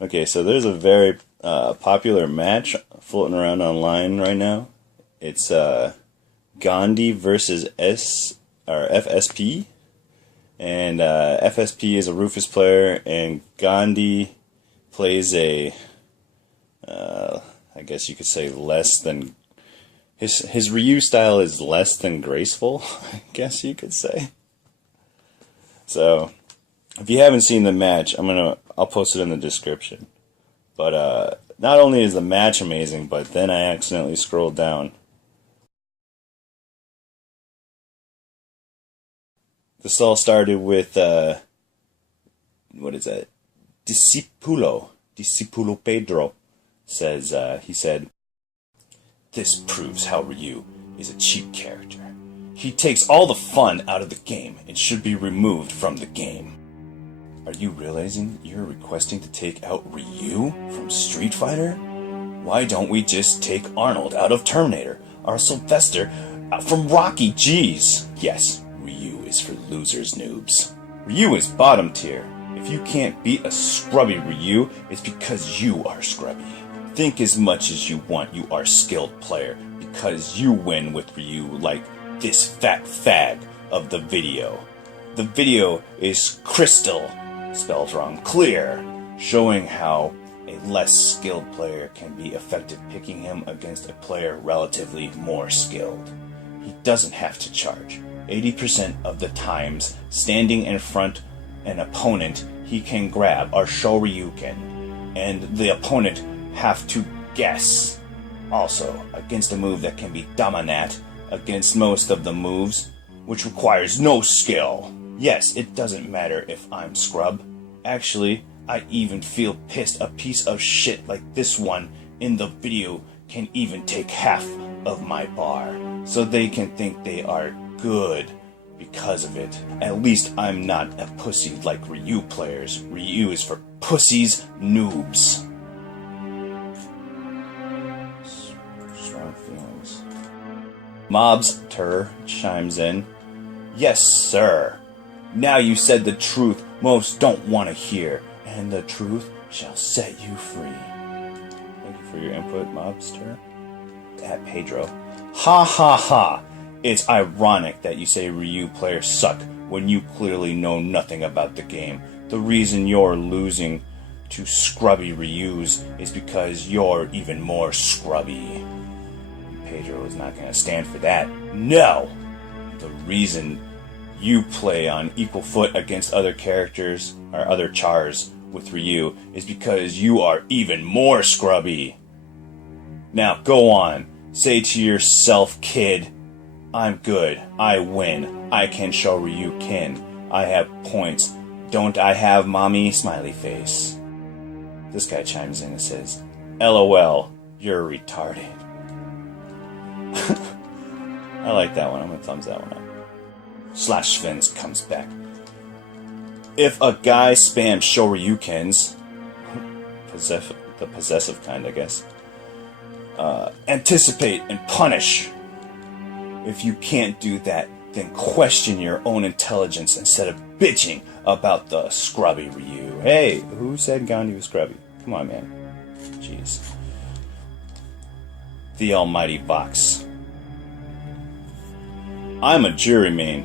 Okay, so there's a very popular match floating around online right now. It's Gandhi versus FSP, and FSP is a Rufus player, and Gandhi plays a, I guess you could say less than his Ryu style is less than graceful. I guess you could say. So, if you haven't seen the match, I'll post it in the description. But not only is the match amazing, but then I accidentally scrolled down. This all started with what is that? Discipulo Pedro says he said, "This proves how Ryu is a cheap character. He takes all the fun out of the game and should be removed from the game. Are you realizing you're requesting to take out Ryu from Street Fighter? Why don't we just take Arnold out of Terminator, or Sylvester out from Rocky? Jeez. Yes, Ryu is for losers, noobs. Ryu is bottom tier. If you can't beat a scrubby Ryu, it's because you are scrubby. Think as much as you want you are a skilled player, because you win with Ryu like this fat fag of the video. The video is crystal, spelled wrong, clear, showing how a less skilled player can be effective picking him against a player relatively more skilled. He doesn't have to charge. 80% of the times, standing in front an opponent he can grab are Shoryuken, and the opponent have to guess. Also, against a move that can be Damanat, against most of the moves, which requires no skill. Yes, it doesn't matter if I'm scrub. Actually, I even feel pissed a piece of shit like this one in the video can even take half of my bar, so they can think they are good because of it. At least I'm not a pussy like Ryu players. Ryu is for pussies, noobs." Strong feelings. Mobster chimes in, "Yes, sir. Now you said the truth most don't want to hear, and the truth shall set you free." Thank you for your input, Mobster. At Pedro. "Ha ha ha. It's ironic that you say Ryu players suck when you clearly know nothing about the game. The reason you're losing to scrubby Ryus is because you're even more scrubby." Pedro is not going to stand for that. "No! The reason you play on equal foot against other characters, or other chars with Ryu, is because you are even more scrubby. Now go on, say to yourself, kid, I'm good, I win, I can show Ryuken, I have points, don't I have mommy, smiley face." This guy chimes in and says, "LOL, you're retarded." I like that one, I'm gonna thumbs that one up. Slash Fins comes back. "If a guy spams Shoryukens," the possessive kind, I guess, "anticipate and punish. If you can't do that, then question your own intelligence instead of bitching about the scrubby Ryu." Hey, who said Gandhi was scrubby? Come on, man. Jeez. The Almighty Vox. "I'm a juryman,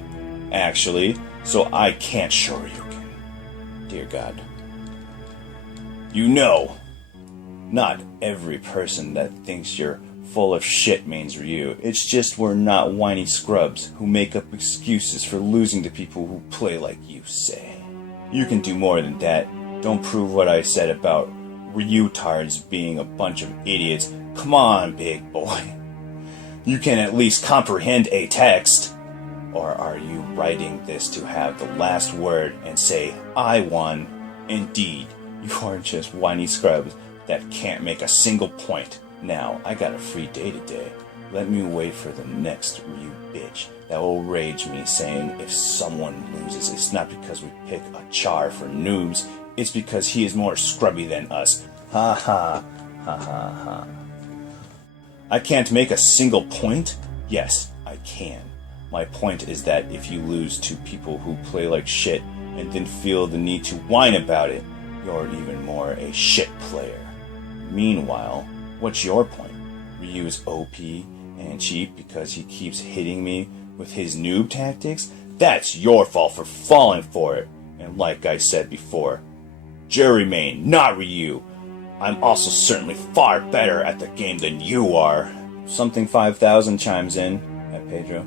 actually, so I can't Shoryuken. Dear God. You know, not every person that thinks you're full of shit means Ryu. It's just we're not whiny scrubs who make up excuses for losing to people who play like you say. You can do more than that. Don't prove what I said about Ryu-tards being a bunch of idiots. Come on, big boy. You can at least comprehend a text. Or are you writing this to have the last word and say, I won? Indeed, you are just whiny scrubs that can't make a single point. Now, I got a free day today. Let me wait for the next Ryu bitch that will rage me saying if someone loses, it's not because we pick a char for noobs, it's because he is more scrubby than us. Ha ha, ha ha ha. I can't make a single point? Yes, I can. My point is that if you lose to people who play like shit and then feel the need to whine about it, you're even more a shit player. Meanwhile, what's your point? Ryu's OP and cheap because he keeps hitting me with his noob tactics? That's your fault for falling for it. And like I said before, Jerry Main, not Ryu. I'm also certainly far better at the game than you are. Something 5000 chimes in at Pedro.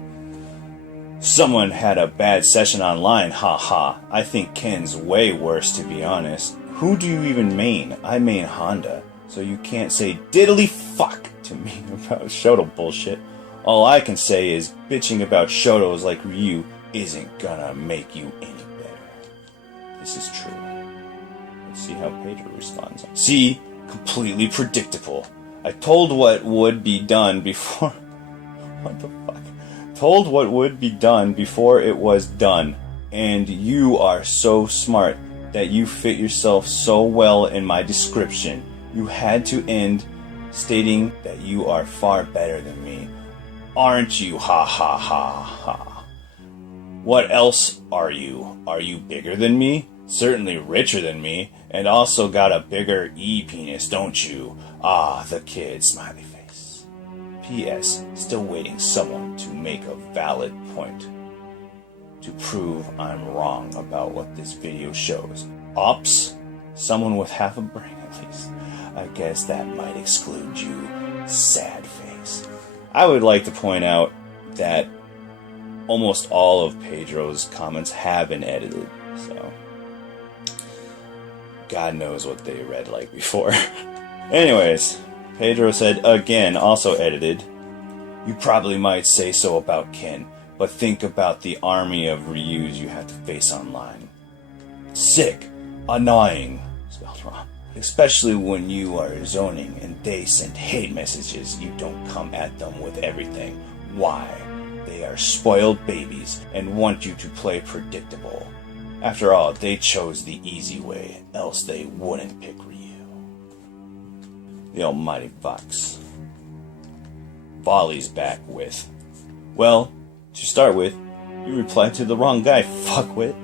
Someone had a bad session online, haha. I think Ken's way worse, to be honest. Who do you even main? I main Honda, so you can't say diddly fuck to me about Shoto bullshit. All I can say is bitching about Shotos like Ryu isn't gonna make you any better. This is true. Let's see how Pedro responds. See? Completely predictable. I told what would be done before... What the fuck? Told what would be done before it was done. And you are so smart that you fit yourself so well in my description. You had to end stating that you are far better than me. Aren't you? Ha ha ha ha. What else are you? Are you bigger than me? Certainly richer than me, and also got a bigger E-penis, don't you? Ah, the kid, smiley face. P.S. Still waiting someone to make a valid point. To prove I'm wrong about what this video shows. Ops? Someone with half a brain at least. I guess that might exclude you, sad face. I would like to point out that almost all of Pedro's comments have been edited, so... God knows what they read like before. Anyways, Pedro said, again, also edited, you probably might say so about Ken, but think about the army of Ryus you have to face online. Sick, annoying, spelled wrong. Especially when you are zoning and they send hate messages, you don't come at them with everything. Why? They are spoiled babies and want you to play predictable. After all, they chose the easy way, else they wouldn't pick Ryu. The almighty Fox. Volley's back with, well, to start with, you replied to the wrong guy, fuckwit.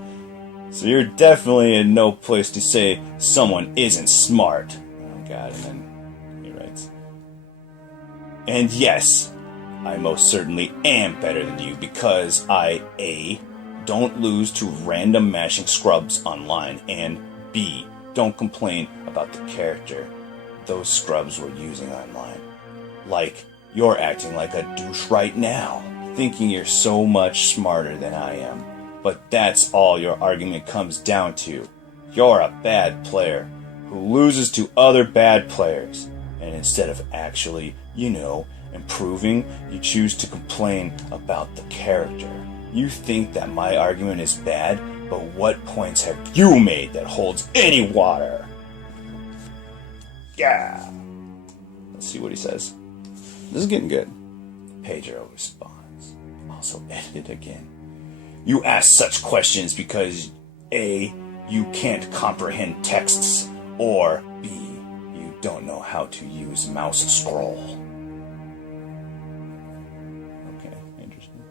So you're definitely in no place to say someone isn't smart. Oh god, and then he writes, and yes, I most certainly am better than you because I, A, don't lose to random mashing scrubs online, and B, don't complain about the character those scrubs were using online. Like, you're acting like a douche right now, thinking you're so much smarter than I am. But that's all your argument comes down to. You're a bad player who loses to other bad players. And instead of actually, improving, you choose to complain about the character. You think that my argument is bad, but what points have you made that holds any water? Yeah. Let's see what he says. This is getting good. Pedro responds. Also edited again. You ask such questions because A, you can't comprehend texts, or B, you don't know how to use mouse scroll. Okay, interesting.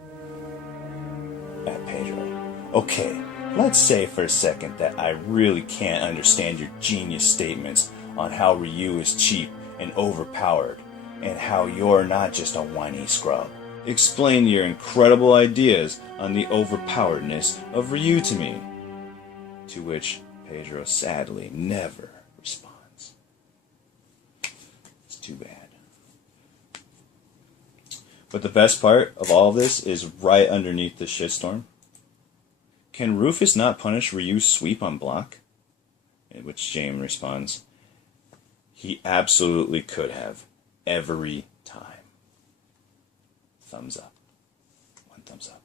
At Pedro. Okay, let's say for a second that I really can't understand your genius statements on how Ryu is cheap and overpowered, and how you're not just a whiny scrub. Explain your incredible ideas on the overpoweredness of Ryu to me. To which Pedro sadly never responds. It's too bad. But the best part of all this is right underneath the shitstorm. Can Rufus not punish Ryu's sweep on block? In which James responds, he absolutely could have. Every time. Thumbs up. One thumbs up.